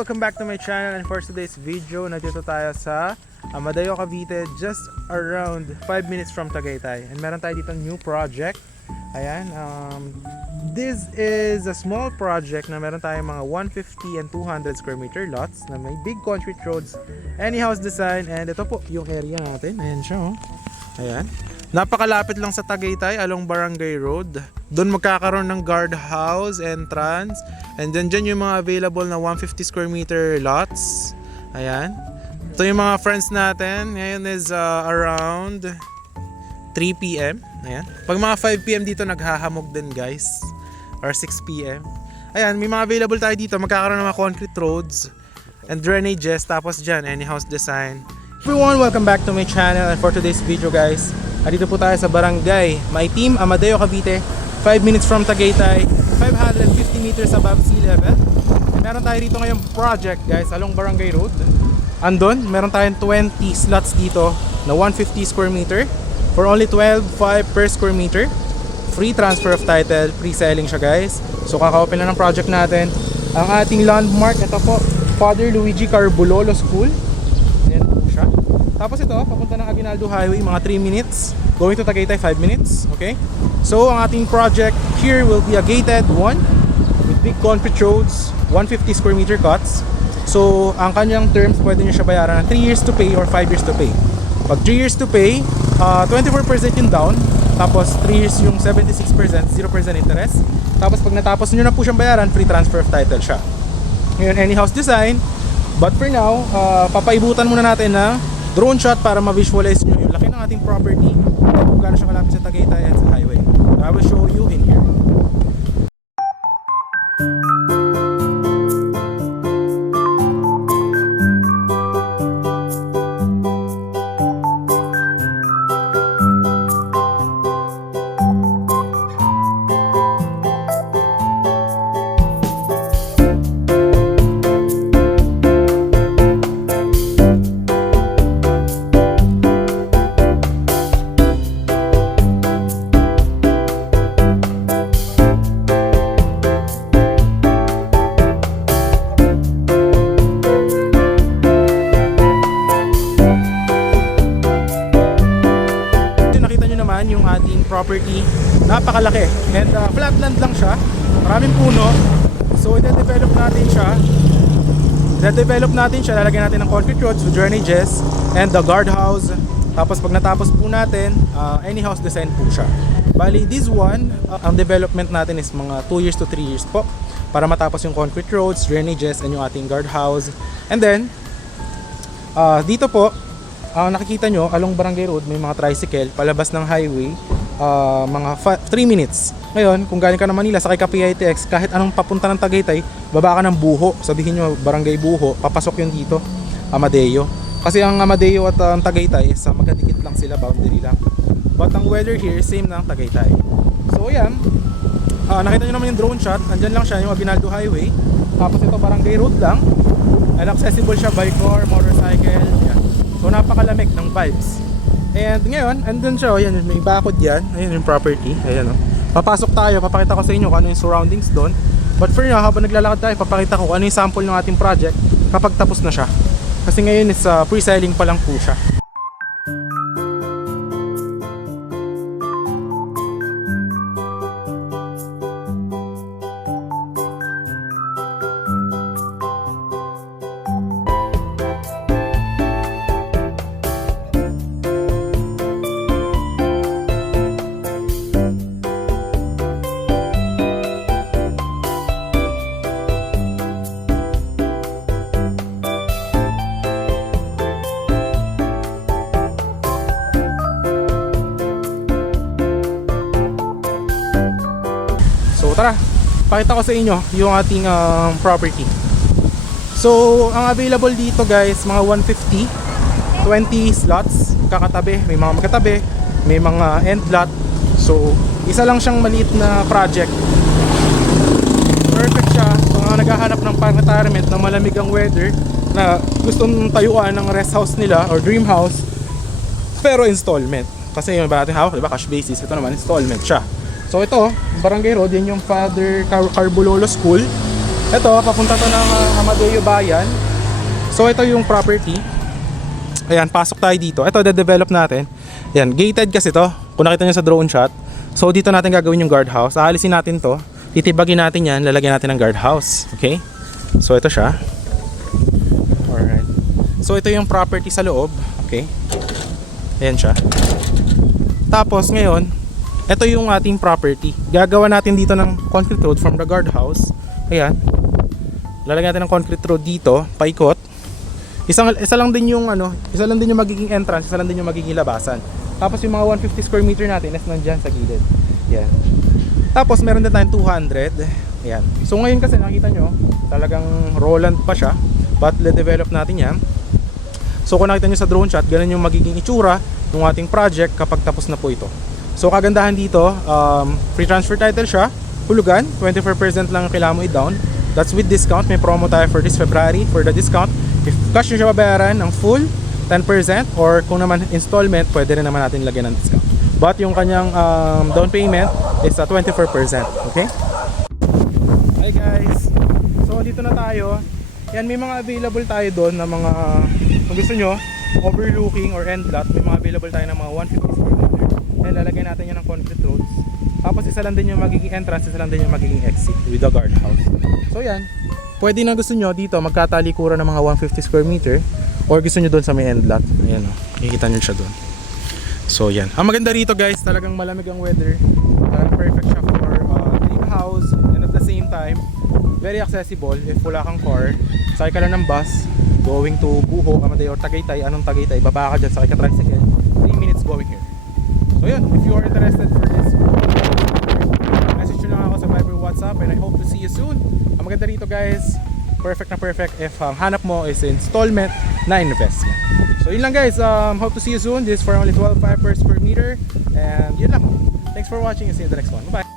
Welcome back to my channel, and for today's video, nandito tayo sa Amadeo, Cavite, just around 5 minutes from Tagaytay. And meron tayo dito new project. Ayan, this is a small project na meron tayong mga 150 and 200 square meter lots na may big concrete roads, any house design, and ito po yung area natin. Ayan siya, oh. Ayan. Napakalapit lang sa Tagaytay along Barangay Road. Doon magkakaroon ng guardhouse, entrance, and dyan yung mga available na 150 square meter lots. Ayan. Ito yung mga friends natin. Ngayon is around 3 p.m. Ayan. Pag mga 5 p.m. dito naghahamog din, guys. Or 6 p.m. Ayan, may mga available tayo dito. Magkakaroon ng mga concrete roads and drainages. Tapos dyan, any house design. Everyone, welcome back to my channel, and for today's video, guys, dito po tayo sa Barangay Maitim, Amadeo, Cavite, 5 minutes from Tagaytay, 550 meters above sea level. Meron tayo dito ngayong project, guys, along Barangay Road. Andun, meron tayong 20 slots dito na 150 square meter for only 12.5 per square meter. Free transfer of title, pre-selling siya, guys. So kaka-open na ng project natin. Ang ating landmark, ito po, Father Luigi Carbulolo School. Ayan po siya. Tapos ito, papunta ng Aguinaldo Highway, mga 3 minutes. Going to Tagaytay, 5 minutes. Okay? So, ang ating project here will be a gated one with big concrete roads, 150 square meter cuts. So, ang kanyang terms, pwede nyo siya bayaran na 3 years to pay or 5 years to pay. Pag 3 years to pay, 24% yung down. Tapos 3 years yung 76%, 0% interest. Tapos pag natapos nyo na po siyang bayaran, free transfer of title siya. Ngayon, any house design. But for now, papaibutan muna natin na drone shot para ma-visualize nyo yung laki ng ating property at kung gaano siya kalapit sa Tagaytay at sa highway. So I will show you in here. Yung ating property, napakalaki, and flatland lang siya, maraming puno. So i-develop natin siya, lalagyan natin ng concrete roads with drainages and the guardhouse. Tapos pag natapos po natin, any house design po siya. Bali, this one, ang development natin is mga 2 years to 3 years po para matapos yung concrete roads, drainages, and yung ating guardhouse. And then dito po, nakikita nyo, along Barangay Road, may mga tricycle palabas ng highway, mga 3 minutes. Ngayon, kung galing ka ng Manila, sakay ka PITX, kahit anong papunta ng Tagaytay, baba ka ng Buho, sabihin nyo Barangay Buho, papasok yun dito, Amadeo. Kasi ang Amadeo at ang Tagaytay is magkadikit lang sila, boundary lang. But ang weather here, same na ang Tagaytay. So yan, nakita nyo naman yung drone shot, andyan lang siya, yung Aguinaldo Highway. Tapos ito Barangay Road lang, and accessible siya by car, motorcycle, yan. So napakalamig ng vibes. And ngayon, andun siya, ayan, may bakod yan. Ayan yung property, ayan o. Papasok tayo, papakita ko sa inyo kung ano yung surroundings doon. But for now, habang naglalakad tayo, papakita ko kung ano yung sample ng ating project kapag tapos na siya. Kasi ngayon is pre-selling pa lang po siya. Tara, pakita ko sa inyo yung ating property. So, ang available dito, guys, mga 150, 20 slots, kakatabi, may mga magkatabi, may mga end lot. So, isa lang siyang maliit na project. Perfect siya kung naghahanap ng pang-retirement na malamig ang weather, na gustong tayuan ng rest house nila or dream house, pero installment. Kasi yung iba natin hawak, diba, cash basis. Ito naman, installment siya. So ito, Barangay Road, yan yung Father Carbulolo School. Ito, papunta to ng Amadeo Bayan. So ito yung property. Ayan, pasok tayo dito. Ito, de-develop natin. Ayan, gated kasi to. Kung nakita nyo sa drone shot. So dito natin gagawin yung guardhouse. Aalisin natin to. Titibagin natin yan. Lalagyan natin ng guardhouse. Okay? So ito siya. Alright. So ito yung property sa loob. Okay? Ayan siya. Tapos ngayon, ito yung ating property. Gagawa natin dito ng concrete road from the guardhouse. Ayan. Lalagyan natin ng concrete road dito, paikot. Isa lang din yung magiging entrance, isa lang din yung magiging labasan. Tapos yung mga 150 square meter natin is nandiyan sa gilid. Yan. Tapos meron din tayong 200. Yan. So ngayon kasi nakita nyo, talagang Roland pa siya. But le-develop natin yan. So kung nakita nyo sa drone shot, ganun yung magiging itsura ng ating project kapag tapos na po ito. So kagandahan dito, free transfer title siya, hulugan, 24% lang ang kailangan mo i-down. That's with discount. May promo tayo for this February for the discount. If cash nyo siya babayaran ng full, 10%, or kung naman installment, pwede rin naman natin lagyan ng discount. But yung kanyang down payment is 24%. Okay? Hi guys! So dito na tayo. Yan, may mga available tayo doon na mga, kung gusto nyo, overlooking or end lot, may mga available tayo ng mga 150 square meter. And lalagyan natin yan ng concrete roads. Tapos isa lang din yung magiging entrance, isa lang din yung magiging exit with the guardhouse. So yan, pwede na gusto nyo dito magkatalikuran ng mga 150 square meter, or gusto nyo doon sa may end lot. Ayan o, makikita nyo siya doon. So yan, ang maganda rito guys, talagang malamig ang weather. Talagang perfect siya for dream house, and at the same time very accessible. If wala kang car, sakay ka lang ng bus going to Buho, Amadeo, or Tagaytay. Anong Tagaytay? Baba ka dyan, sakay ka tricycle, 3 minutes going here. So yun, if you are interested for this, message nyo lang ako sa Viber, WhatsApp, and I hope to see you soon. Ang maganda rito guys, perfect na perfect if hanap mo is installment na investment. So yun lang guys, hope to see you soon. This is for only 12.5 per square meter, and yun lang. Thanks for watching and see you in the next one. Bye bye.